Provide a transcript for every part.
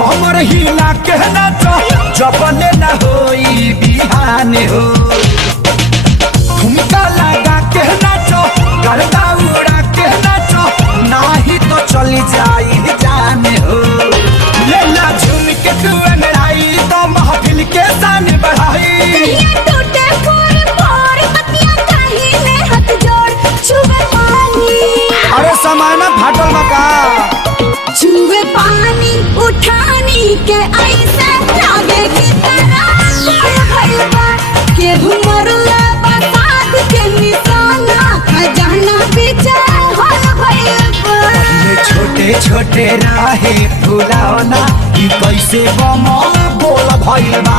कमर हिला के नाचो जबले न होई बिहान हो ठुमका लगा के नाचो गर्दा उड़ा के नाचो नाही तो चली जाई जाने हो लेला झूम के तू अंगड़ाई तो महफिल के शान बढ़ाई टूटे फोर फोर पतिया काहिले हाथ जोड़ छुए पानी अरे समाना फाटल मका छुए पानी उठानी के ऐसे लागे की तरह भइलबा के घुमरला बसात के निशाना खजाना पीछे हल भइलबा छोटे छोटे राहे फुलावना कि कैसे बम बोल भइल बा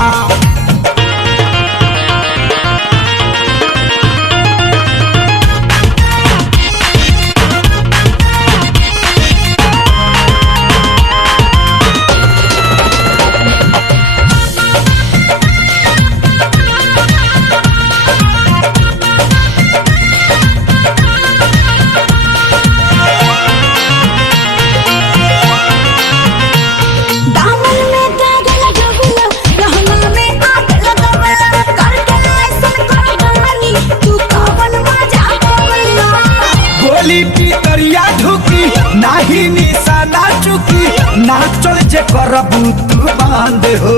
नाही निशाना चुकी नाचल जे करबू तू बांध हो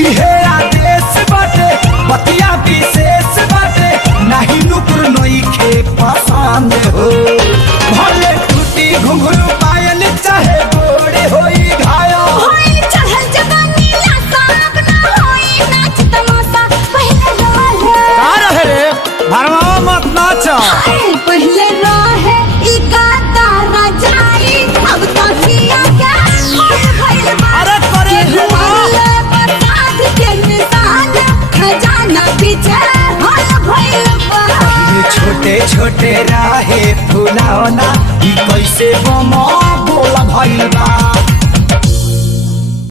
इहे आदेश बाटे बतिया विशेष बाटे नहीं नुपुर नई खे पसंद हो भले टूटी घुंघरू पायल चाहे गोड़े होई घायो होई चढ़ल जवानी ला साब ना होई नाच तमाशा पहले रहे का रहे रे भरमावा मत नाच पहले रहे ई गाता राजाई अब तो किया क्या भइल बा अरे करे बसात के निशान खजाना पीछे हल भइल बा छोटे छोटे राहे फुलावना ई कैसे बम